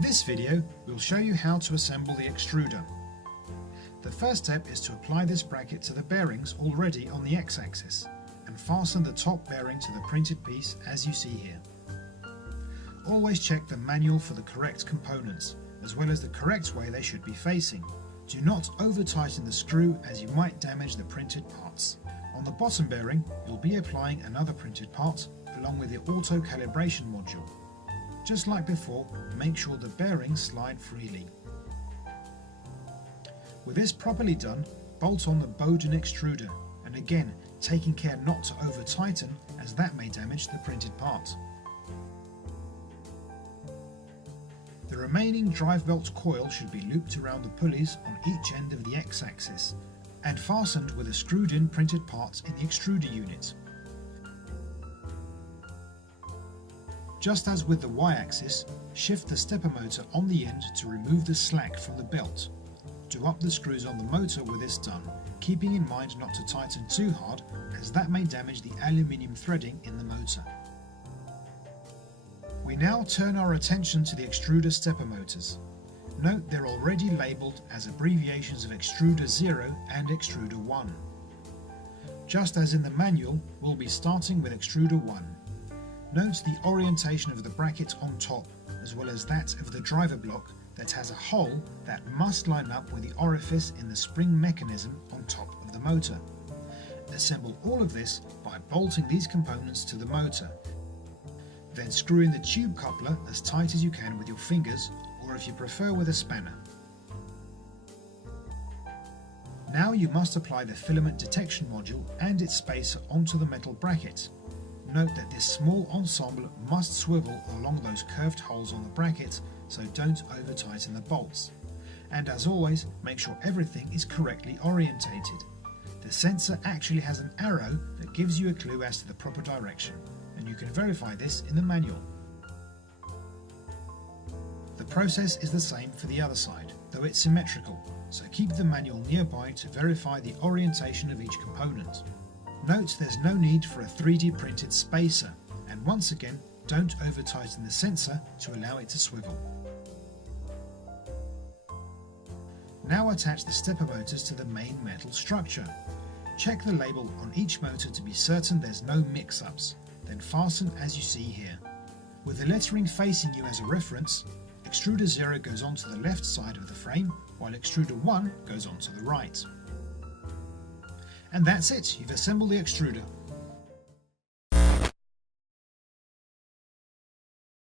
This video will show you how to assemble the extruder. The first step is to apply this bracket to the bearings already on the x-axis and fasten the top bearing to the printed piece as you see here. Always check the manual for the correct components, as well as the correct way they should be facing. Do not over-tighten the screw as you might damage the printed parts. On the bottom bearing, you'll be applying another printed part along with the auto calibration module. Just like before, make sure the bearings slide freely. With this properly done, bolt on the Bowden extruder, and again, taking care not to over-tighten as that may damage the printed part. The remaining drive belt coil should be looped around the pulleys on each end of the x-axis and fastened with a screwed-in printed part in the extruder unit. Just as with the y-axis, shift the stepper motor on the end to remove the slack from the belt. Do up the screws on the motor with this done, keeping in mind not to tighten too hard as that may damage the aluminium threading in the motor. We now turn our attention to the extruder stepper motors. Note they're already labelled as abbreviations of Extruder 0 and Extruder 1. Just as in the manual, we'll be starting with Extruder 1. Note the orientation of the bracket on top, as well as that of the driver block that has a hole that must line up with the orifice in the spring mechanism on top of the motor. Assemble all of this by bolting these components to the motor. Then screw in the tube coupler as tight as you can with your fingers, or if you prefer with a spanner. Now you must apply the filament detection module and its spacer onto the metal bracket. Note that this small ensemble must swivel along those curved holes on the bracket, so don't over tighten the bolts. And as always, make sure everything is correctly orientated. The sensor actually has an arrow that gives you a clue as to the proper direction, and you can verify this in the manual. The process is the same for the other side, though it's symmetrical, so keep the manual nearby to verify the orientation of each component. Note there's no need for a 3D printed spacer, and once again, don't over tighten the sensor to allow it to swivel. Now attach the stepper motors to the main metal structure. Check the label on each motor to be certain there's no mix-ups, then fasten as you see here. With the lettering facing you as a reference, Extruder 0 goes onto the left side of the frame, while Extruder 1 goes onto the right. And that's it, you've assembled the extruder